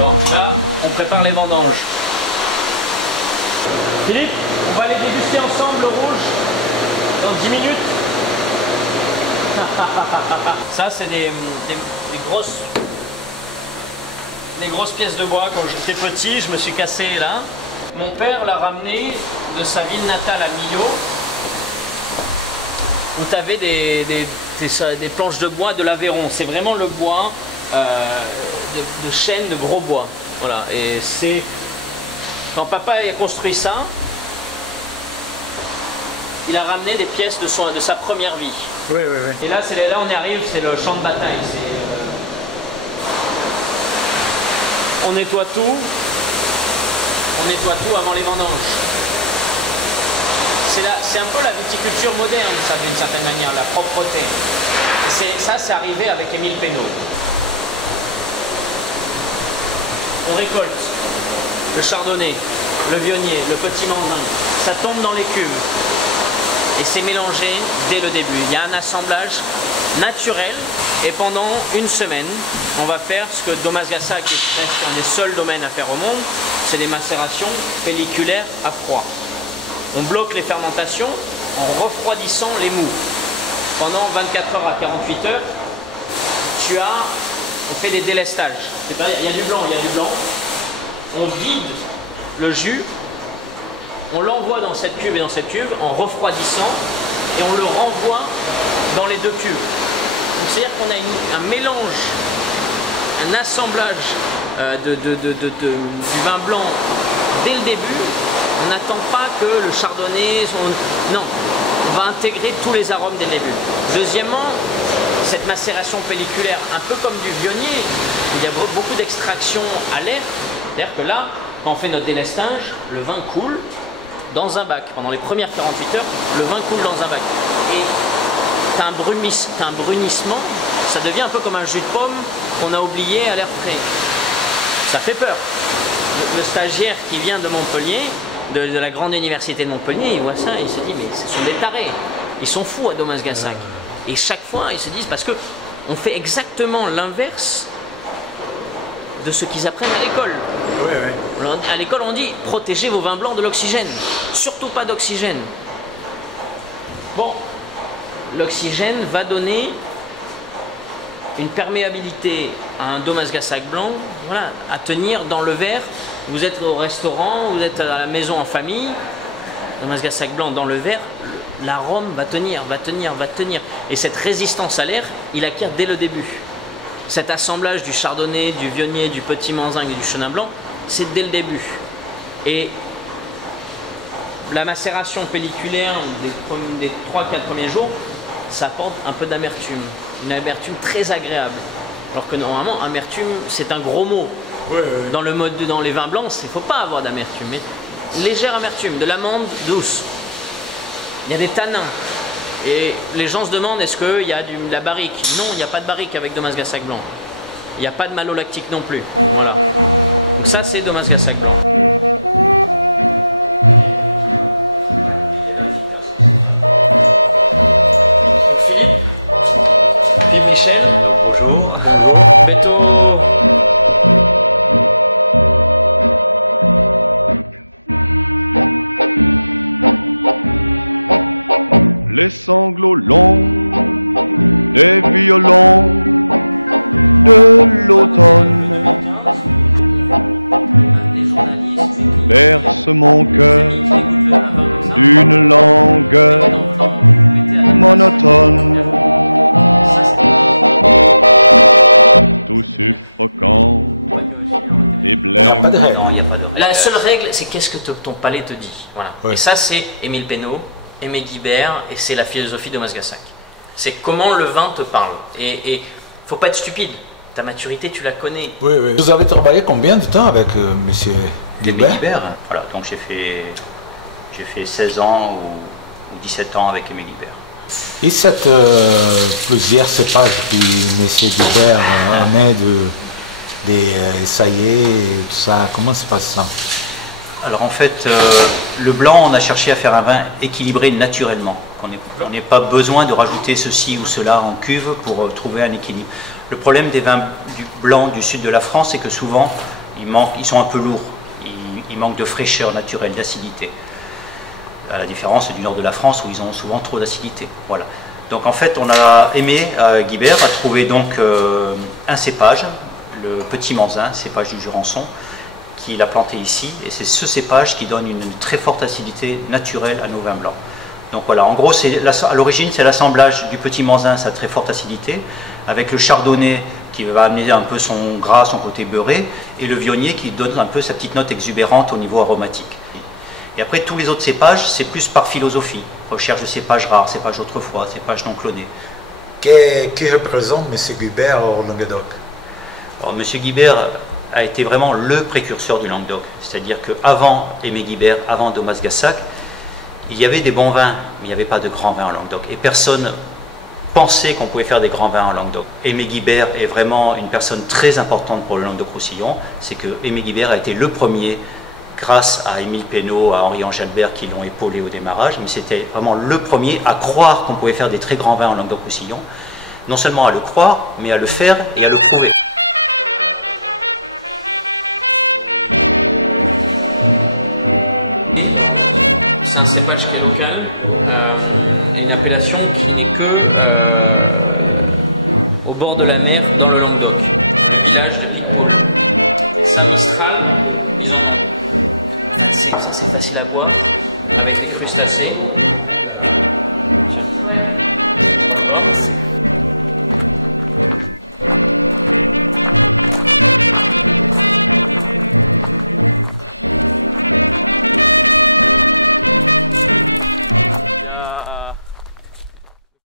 Bon, là, on prépare les vendanges. Philippe, on va les déguster ensemble, le rouge, dans 10 minutes. Ça, c'est des grosses pièces de bois. Quand j'étais petit, je me suis cassé là. Mon père l'a ramené de sa ville natale à Millau, où tu avais des planches de bois de l'Aveyron. C'est vraiment le bois de chêne, de gros bois. Voilà. Et c'est quand papa a construit ça, il a ramené des pièces de sa première vie. Oui, oui, oui. Et là, là on y arrive, c'est le champ de bataille. On nettoie tout. On nettoie tout avant les vendanges. C'est un peu la viticulture moderne, ça, d'une certaine manière, la propreté. Ça, c'est arrivé avec Émile Pénaud. On récolte le chardonnay, le vionnier, le petit manzin. Ça tombe dans les cuves. Et c'est mélangé dès le début. Il y a un assemblage naturel. Et pendant une semaine, on va faire ce que Domas Gassac est un des seuls domaines à faire au monde, c'est des macérations pelliculaires à froid. On bloque les fermentations en refroidissant les mous. Pendant 24 heures à 48 heures, on fait des délestages. Il y a du blanc, il y a du blanc. On vide le jus, on l'envoie dans cette cuve et dans cette cuve en refroidissant et on le renvoie dans les deux cuves. C'est-à-dire qu'on a un mélange, un assemblage du vin blanc dès le début. On n'attend pas que le chardonnay... Non, on va intégrer tous les arômes dès le début. Deuxièmement, cette macération pelliculaire, un peu comme du vionnier, il y a beaucoup d'extraction à l'air. C'est-à-dire que là, quand on fait notre délestage, le vin coule dans un bac. Pendant les premières 48 heures, le vin coule dans un bac. Et tu as un brunissement, ça devient un peu comme un jus de pomme qu'on a oublié à l'air frais. Ça fait peur. Le stagiaire qui vient de Montpellier, de la grande université de Montpellier, il voit ça et il se dit mais ce sont des tarés, ils sont fous à Domas Gassac. Et chaque fois ils se disent parce que on fait exactement l'inverse de ce qu'ils apprennent à l'école. Oui, oui. À l'école on dit protégez vos vins blancs de l'oxygène, surtout pas d'oxygène. Bon, l'oxygène va donner une perméabilité à un Domas Gassac blanc, voilà, à tenir dans le verre. Vous êtes au restaurant, vous êtes à la maison en famille, Domas Gassac blanc dans le verre, l'arôme va tenir, va tenir, va tenir. Et cette résistance à l'air, il acquiert dès le début. Cet assemblage du chardonnay, du vionnier, du petit manzingue et du chenin blanc, c'est dès le début. Et la macération pelliculaire des 3-4 premiers jours, ça apporte un peu d'amertume. Une amertume très agréable. Alors que normalement, amertume, c'est un gros mot. Oui, oui. Dans les vins blancs, il ne faut pas avoir d'amertume. Mais légère amertume, de l'amande douce. Il y a des tanins. Et les gens se demandent, est-ce qu'il y a de la barrique? Non, il n'y a pas de barrique avec Domas Gassac blanc. Il n'y a pas de malolactique non plus. Voilà. Donc ça, c'est Domas Gassac blanc. Donc Philippe, puis Michel. Donc, bonjour. Bonjour. Beto. On va goûter le 2015. Les journalistes, mes clients, les amis qui dégoûtent un vin comme ça, vous mettez à notre place. Ça, c'est santé. Ça fait combien? Faut pas que je suis nul en mathématiques. Il n'y a pas de règle. Non, il n'y a pas de règle. La seule règle, c'est qu'est-ce que ton palais te dit. Voilà. Ouais. Et ça, c'est Émile Pénaud, Aimé Guibert, et c'est la philosophie de Domas Gassac. C'est comment le vin te parle. Et faut pas être stupide. Ta maturité, tu la connais. Oui, oui. Vous avez travaillé combien de temps avec monsieur Aimé Guibert? Guibert. Voilà, donc j'ai fait 16 ans ou 17 ans avec Aimé Guibert. Et cette plusieurs cépages que monsieur Guibert met des saillés et tout ça, comment se passe ça? Alors en fait, le blanc, on a cherché à faire un vin équilibré naturellement. On n'ait pas besoin de rajouter ceci ou cela en cuve pour trouver un équilibre. Le problème des vins blancs du sud de la France, c'est que souvent, ils sont un peu lourds, ils manquent de fraîcheur naturelle, d'acidité. À la différence du nord de la France où ils ont souvent trop d'acidité. Voilà. Donc en fait, on a Aimé Guibert a trouvé donc un cépage, le petit manzin, cépage du Jurançon, qu'il a planté ici, et c'est ce cépage qui donne une très forte acidité naturelle à nos vins blancs. Donc voilà, en gros, à l'origine, c'est l'assemblage du petit manzin, sa très forte acidité, avec le chardonnay qui va amener un peu son gras, son côté beurré, et le viognier qui donne un peu sa petite note exubérante au niveau aromatique. Et après, tous les autres cépages, c'est plus par philosophie. Recherche de cépages rares, cépages d'autrefois, cépages non clonés. Qui représente M. Guibert au Languedoc? Alors, M. Guibert a été vraiment le précurseur du Languedoc. C'est-à-dire qu'avant Aimé Guibert, avant Thomas Gassac, il y avait des bons vins, mais il n'y avait pas de grands vins en Languedoc. Et personne pensait qu'on pouvait faire des grands vins en Languedoc. Aimé Guibert est vraiment une personne très importante pour le Languedoc-Roussillon. C'est que Aimé Guibert a été le premier, grâce à Émile Pénaud, à Henri-Ange Albert qui l'ont épaulé au démarrage, mais c'était vraiment le premier à croire qu'on pouvait faire des très grands vins en Languedoc-Roussillon. Non seulement à le croire, mais à le faire et à le prouver. C'est un cépage qui est local, et une appellation qui n'est que au bord de la mer dans le Languedoc, dans le village de Picpoul. Et ça, Mistral, ils en ont. Ça c'est facile à boire, avec des crustacés. Tiens. Merci. Il y a